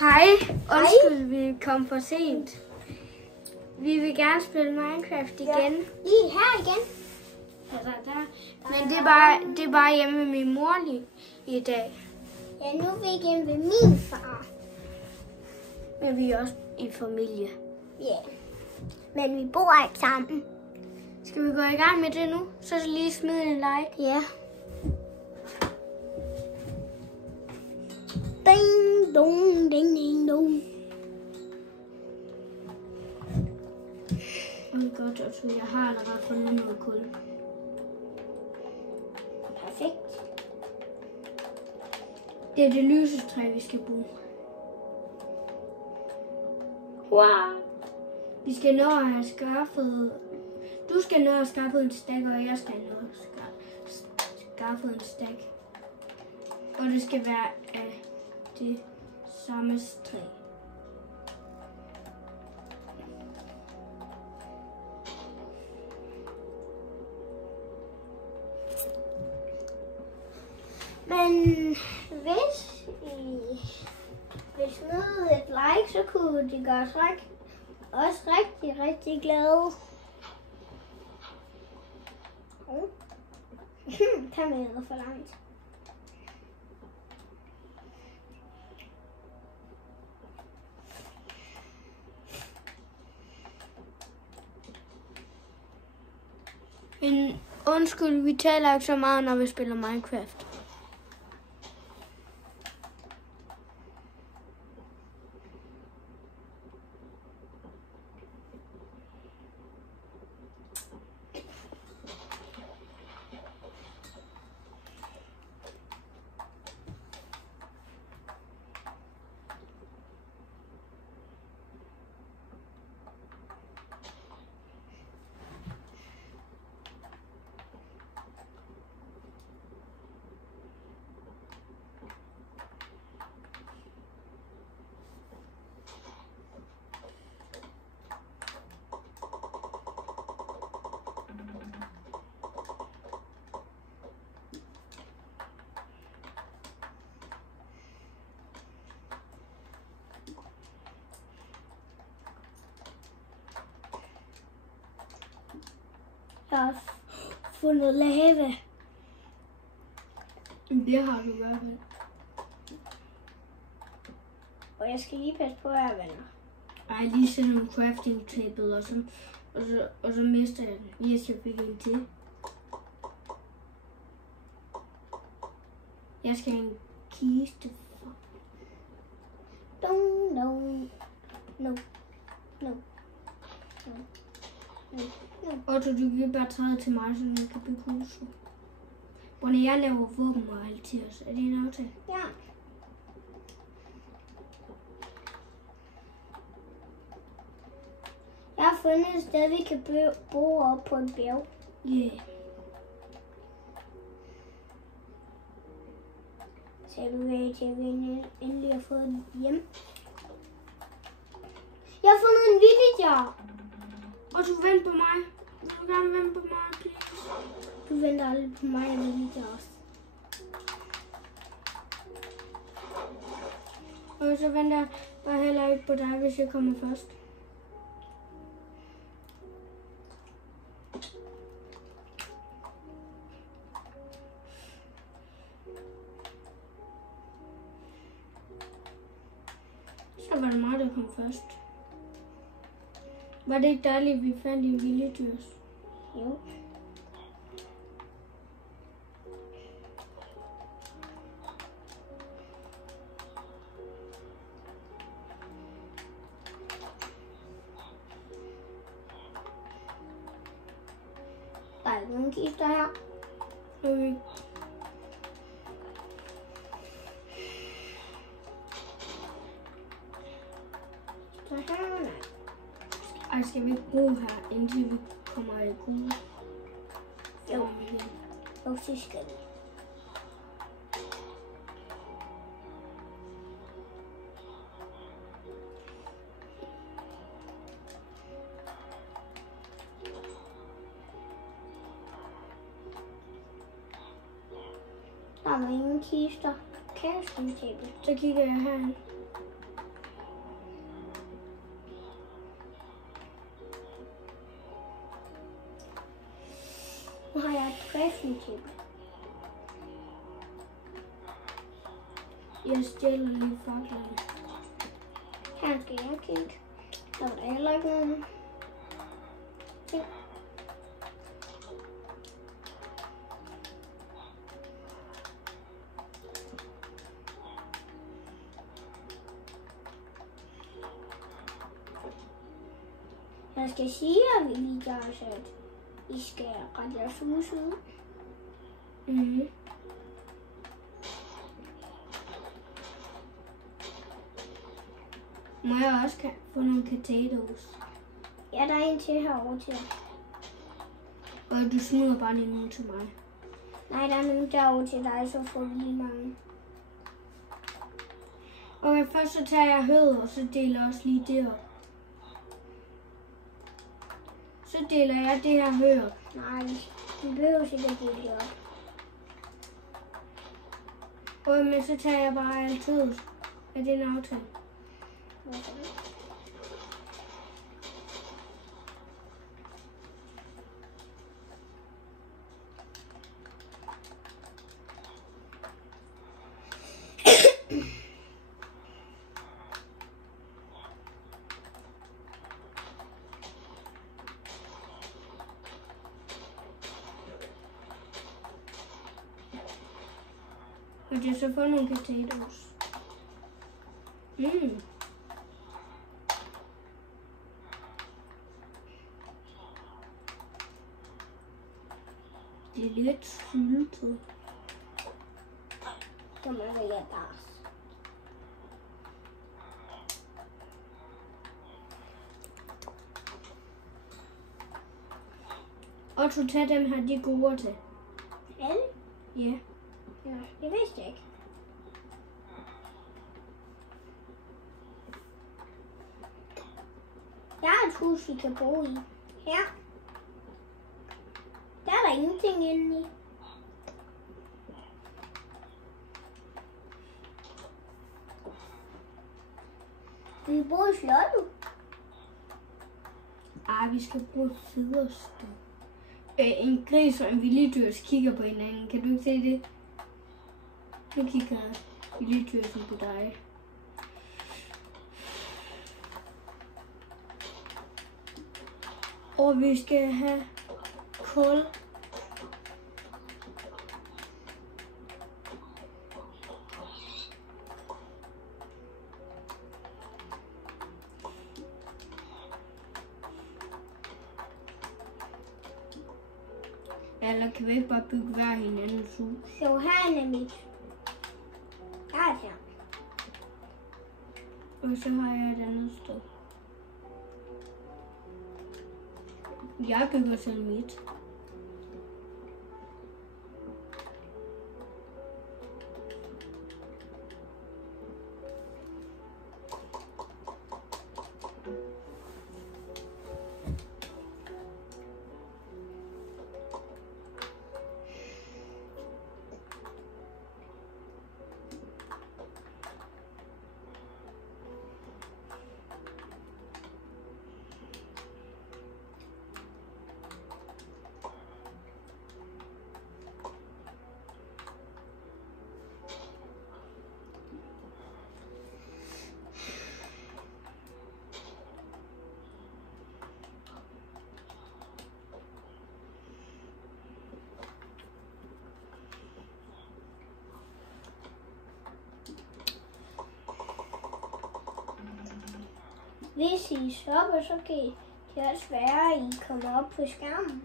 Hej, undskyld, vi kom for sent. Vi vil gerne spille Minecraft igen. Ja, lige her igen. Der. Men det er bare hjemme med min mor lige i dag. Ja, nu er vi igen ved min far. Men vi er også i familie. Ja, men vi bor ikke sammen. Skal vi gå i gang med det nu? Så lige smide en like. Ja. Ding, dong, ding, ding, dong. Godt, og jeg har allerede fundet noget kul. Perfekt. Det er det lysestræ, vi skal bruge. Wow. Vi skal nå at have skaffet... Du skal nå at have skaffet en stak, og jeg skal nå at skaffet en stak. Og det skal være af det samme træ. Men hvis I vil smide et like, så kunne de gøre os også rigtig, rigtig glade. Kan man ikke for langt. Men undskyld, vi taler ikke så meget, når vi spiller Minecraft. Jeg har fundet lava. Det har du i hvert fald. Og jeg skal lige passe på, at jeg vender. Ej, lige sætte nogle crafting table, og så mister jeg den. Yes, jeg fik en til. Jeg skal have en kiste. Dong, dong. No. Otto, du giver bare træet til mig, så jeg kan bygge hus. Bonnie, jeg laver våben og alt til os. Er det en aftale? Ja. Jeg har fundet et sted, vi kan bo op på et bjerg. Yeah. Så du ved, til at vi endelig har fået den hjem. Jeg har fundet en villager. Og du venter på mig. Vil du gerne vente på mig, please? Du venter aldrig på mig, jeg villager også. Og så venter jeg bare heller ikke på dig, hvis jeg kommer først. Så var det mig, der kom først. Var det ikke dejligt, at vi fandt en villagers? Jo. Der er ikke nogen kister her. Okay. Så her, nej. Ej, skal vi ikke bruge her, indtil vi kommer i gule? Jo. Jo, det skal vi. Der var ingen kister. crafting-table. Så kigger jeg herhen. Nu har jeg et crafting-table. Jeg stjæler lige faklerne. Her skal jeg kigge. Der var der heller ikke noget. Ja. Jeg skal sige, at vi lige gør så, at I skal rette jeres hus ud. Mhm. Må jeg også få nogle potatoes? Ja, der er en til herovre til. Og du smider bare lige nogle til mig. Nej, der er nogen derovre til dig, så får vi lige mange. Okay, først så tager jeg høet, og så deler jeg også lige det op. Så deler jeg det her høet. Nej, vi behøver ikke at dele det op. Okay, men så tager jeg bare alt høet. Er det en aftale? Okay. Og det er så få nogle potatoes. Mm. Det er lidt syltet. Så mangler jeg bars. Og du tager dem her, de er gode til. Alle? Ja. Ja, det vidste jeg ikke. Der er et hus, vi kan bo i. Her. Der er der ingenting inde i. Vi bor i slottet. Ej, vi skal bruge et federsted. En gris og en vilddyrs kigger på hinanden. Kan du ikke se det? Nu kigger vilddyrsen på dig. Og vi skal have kul. Eller kan vi ikke bare bygge hver hinandens hus? Jo, her er nemlig. Der er her. Og så har jeg et andet sted. Jeg bygger selv mit. Hvis I stopper, så kan det også være, at I kommer op på skærmen.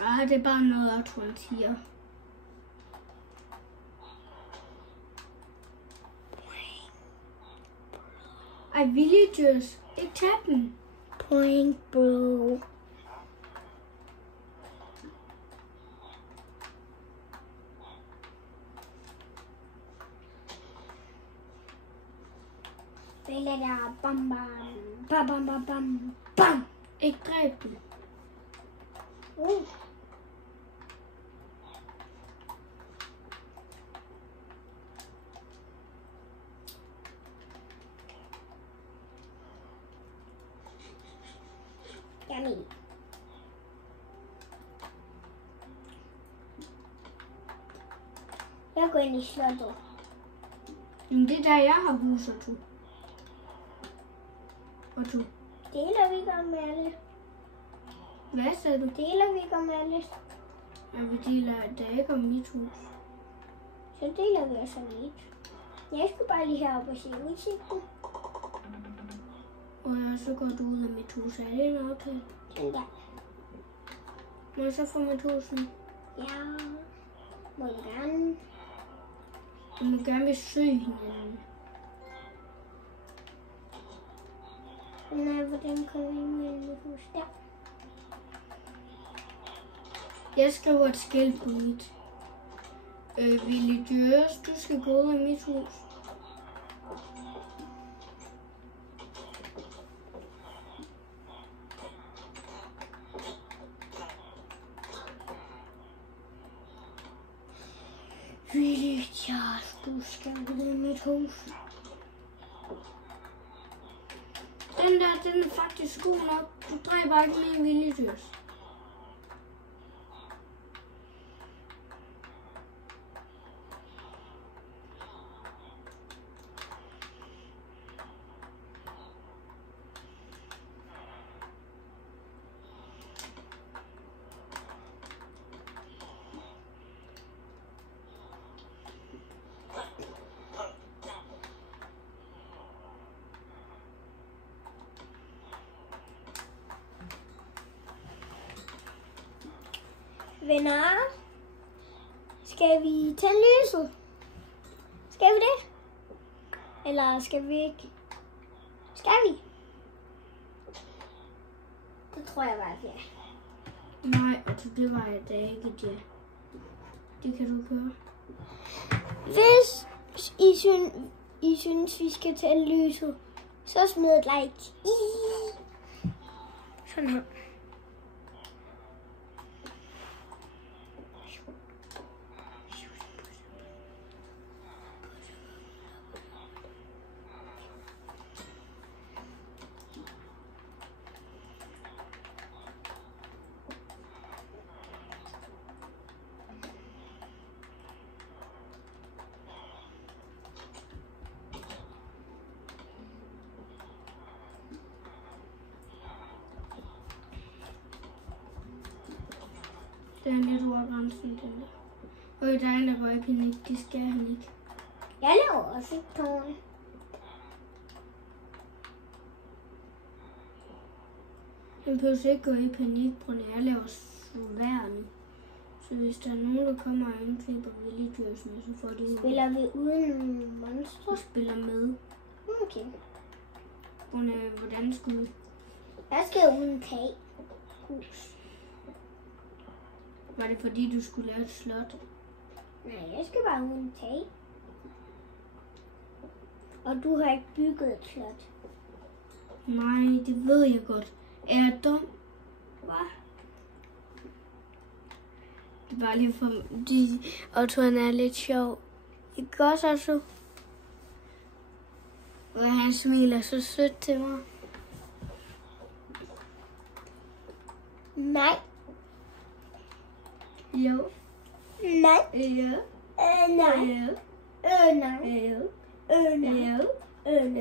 Ej, det er bare noget, autoren siger. Ej, vilddyrs. Ikke tag den. Point, bro. Spiller der bam bam bam bam bam bam bam. Ikke dræb den. Yummy. Jeg går ind i slottet. Men det er der, jeg har hus og to. Og to. Deler vi ikke om alle? Hvad sagde du? Deler vi ikke om alle? Jeg vil dele, at der ikke er mit hus. Så deler vi os om et. Jeg skulle bare lige herop og se udsigten. Og så går du ud af mit hus. Er det en aftale? Sådan der. Må jeg så få mit hus nu? Ja, må jeg gerne. Jeg må gerne besøge hinanden. Nej, hvordan kommer jeg ind i mit hus der? Jeg skriver et skilt på mit. Willy Dyres, du skal gå ud af mit hus. Willy Dyres, du skal ud af mit hus. Den er faktisk god nok. Du dræber ikke mere Willy Dyres. Venner, skal vi tænde lyset? Skal vi det? Eller skal vi ikke? Skal vi? Det tror jeg bare, ja. Nej, altså det var jeg da ikke det. Det kan du gøre. Hvis I synes, vi skal tænde lyset, så smid et like. Sådan her. Det er lidt over grænsen, den der. Og der er en, der går i panik. Det skal han ikke. Jeg laver også et tårn. Han behøver ikke gå i panik, på når jeg laver sværden. Så hvis der er nogen, der kommer og angriber Willy Dyres, så får de... Spiller vi uden monstre? Spiller med. Okay. Hvordan skulle vi? Jeg skal uden tag. Hus. Var det fordi, du skulle lave et slot? Nej, jeg skal bare uden tag. Og du har ikke bygget et slot. Nej, det ved jeg godt. Er jeg dum? Hvad? Det er bare lige fordi Otto han er lidt sjov. Ikke også, Otto? Og han smiler så sødt til mig. Nej. Jo. Nej. Ja. Nej. Ja. Nej. Ja. Nej. Ja. Nej. Ja.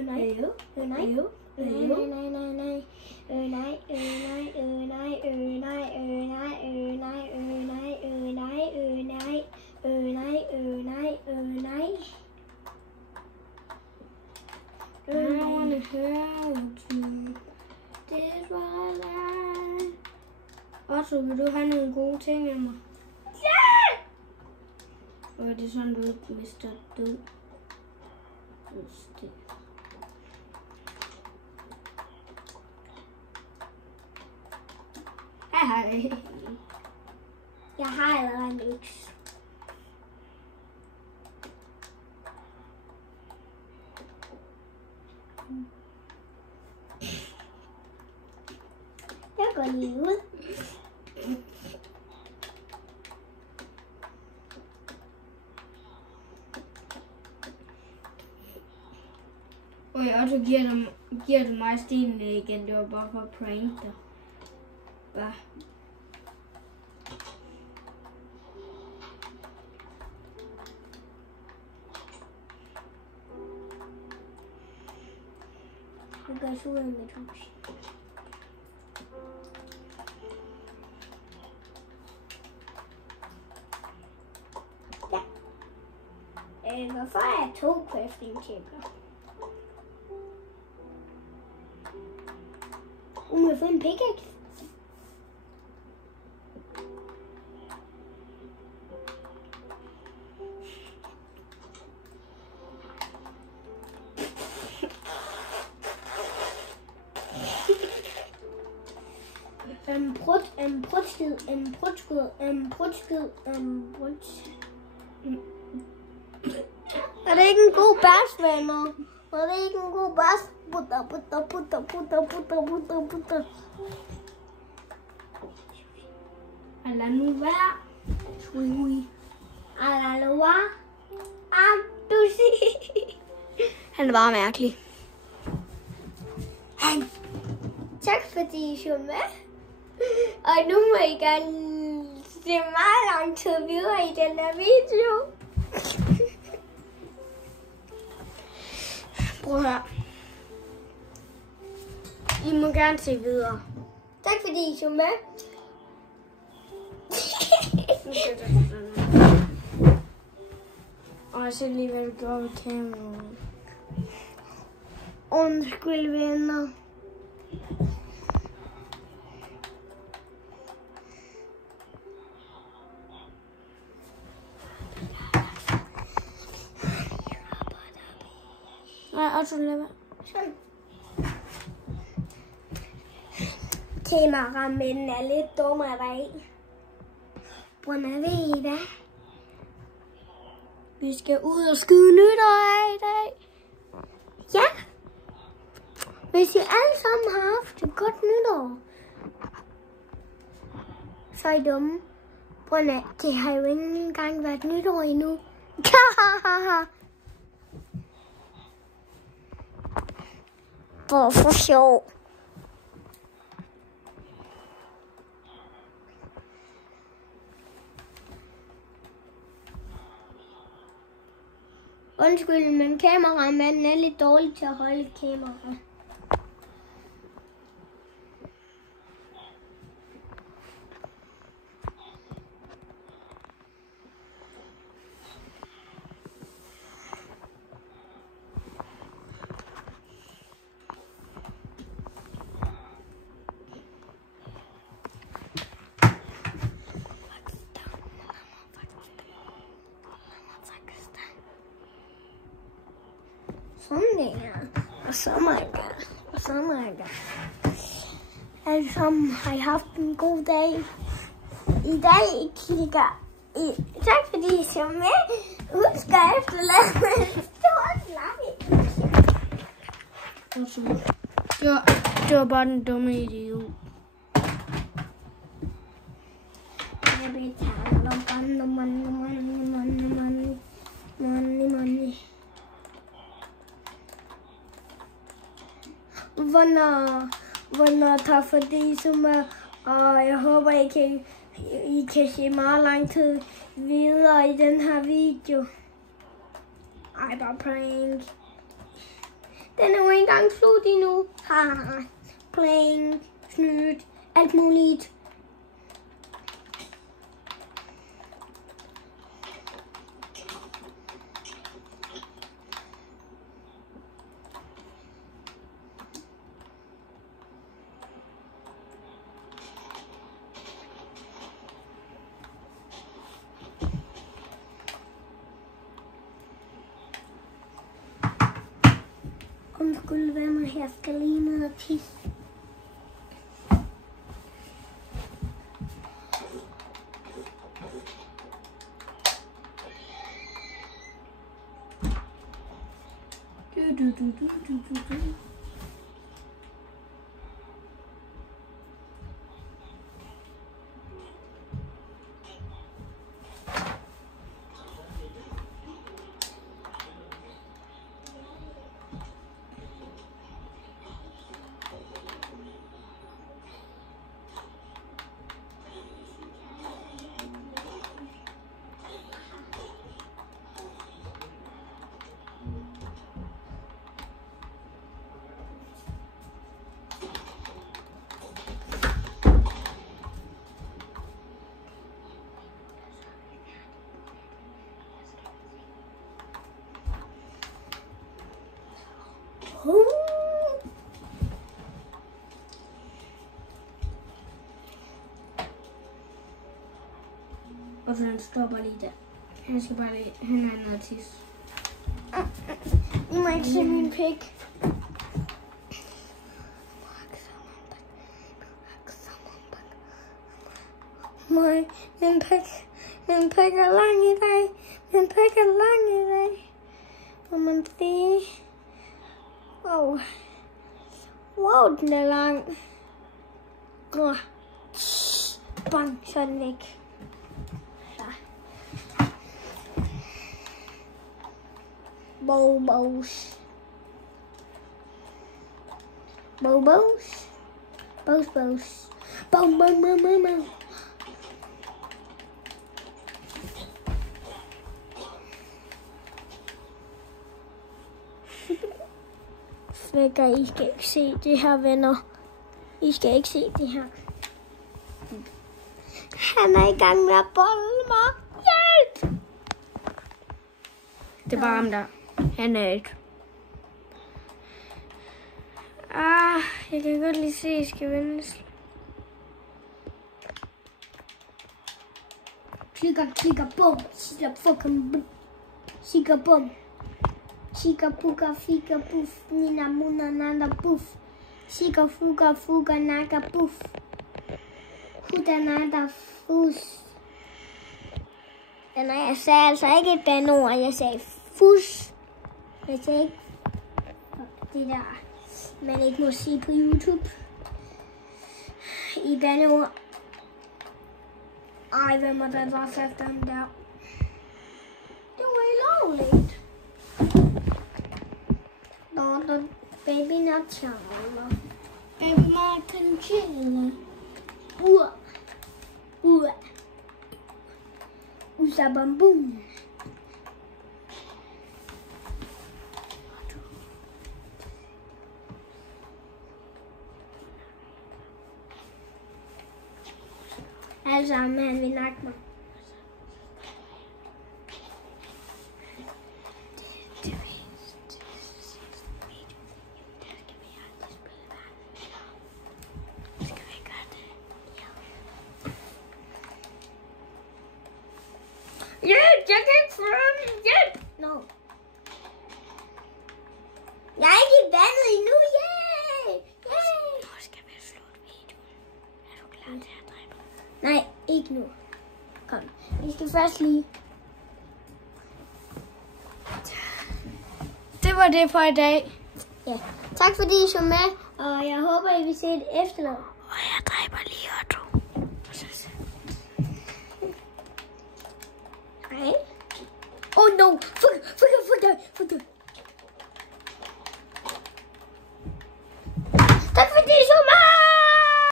Nej. Ja. Nej. Ja. Nej, nej, nej. Nej, nej, nej, nej, nej, nej, nej, nej, nej, nej, nej. I wanna help you. This what I like. Otto, vil du have nogle gode ting af mig? Ja! Og er det sådan, du ikke mister død? Det. Hej. Jeg har allerede en øks. Jeg går lige ud. Okay, Otto, giver du mig stenene igen? Det var bare for at prank dig. Hvad? Nu gør jeg så ud af mit hus. Ja. Hvorfor er jeg 2 crafting-tabler? Må jeg få en pickaxe? Er det ikke en god bas, venner? Er det ikke en god bas? Putter. Lad nu være. Ui. Alaloa. Du siger. Han er bare mærkelig. Tak fordi I så med. Og nu må I gerne se meget lang tid videre i den her video. Prøv at høre. I må gerne se videre. Tak fordi I så med. Og jeg ser lige, hvad du gør med kameraet. Undskyld, venner. Nej, Otto, lad være. Sådan. Kameramænden er lidt dumme af dig. Hvordan ved I hvad? Vi skal ud og skyde nytår i dag. Ja. Hvis I alle sammen har haft et godt nytår, så er I dumme. Hvordan det har jo ikke engang været nytår endnu. Hvorfor sjov? Undskyld, men kameramanden er lidt dårlig til at holde kamera. Sådan der. Og så meget godt. Alle sammen har I haft en god dag. I dag kigger I. Tak fordi I så med. Husk at efterlade en stor like. Det var bare den dumme idiot. Jeg betaler money. Hvornår tak fordi I så med, og jeg håber I kan se meget lang tid videre i den her video. Ej, bare prank. Den er jo ikke engang slut endnu. Haha. Prank, snydt, alt muligt. Undskyld, venner, jeg skal lige ned og tisse. Og så han stopper lige der. Han skal bare lige, han er en artist. I må ikke se min pik. Min pik er lang i dag. Min pik er lang i dag. Må man sige. Wow, den er lang. Bang, så er den væk. Bobos. Bobos. Bobos. Bom, bom, bom, bom, bom. Svækker, I skal ikke se det her, venner. I skal ikke se det her. Han er i gang med at bolle mig. Hjælp! Det er bare ham der. Han er et. Jeg kan godt lige se, at I skal vendes. Klikker, bum. Siger fucking bum. Siger bum. Chica puka fika puff. Nina muna nanda puff. Chica fuga naga puff. Huda nada fus. Jeg sagde altså ikke et banord, jeg sagde fus. Jeg sagde ikke det der, man ikke må sige på YouTube. I banord. Ej, hvem var der bare sagt dem der? Det var i lovligt. Nå, baby not challa. Baby not chilla. Usabambum. Altså, man vil nakke mig. Hjælp! Jeg kan ikke få dem! Hjælp! No. Jeg er ikke i vandet endnu. Yay! Nu skal vi slutte videoen. Er du klar til at dræbe? Nej, ikke nu. Kom. Vi skal først lige. Det var det for i dag. Ja. Tak fordi I så med, og jeg håber, I vil se et efterlov. Og jeg dræber lige Otto. Hej. Oh no! Fuck!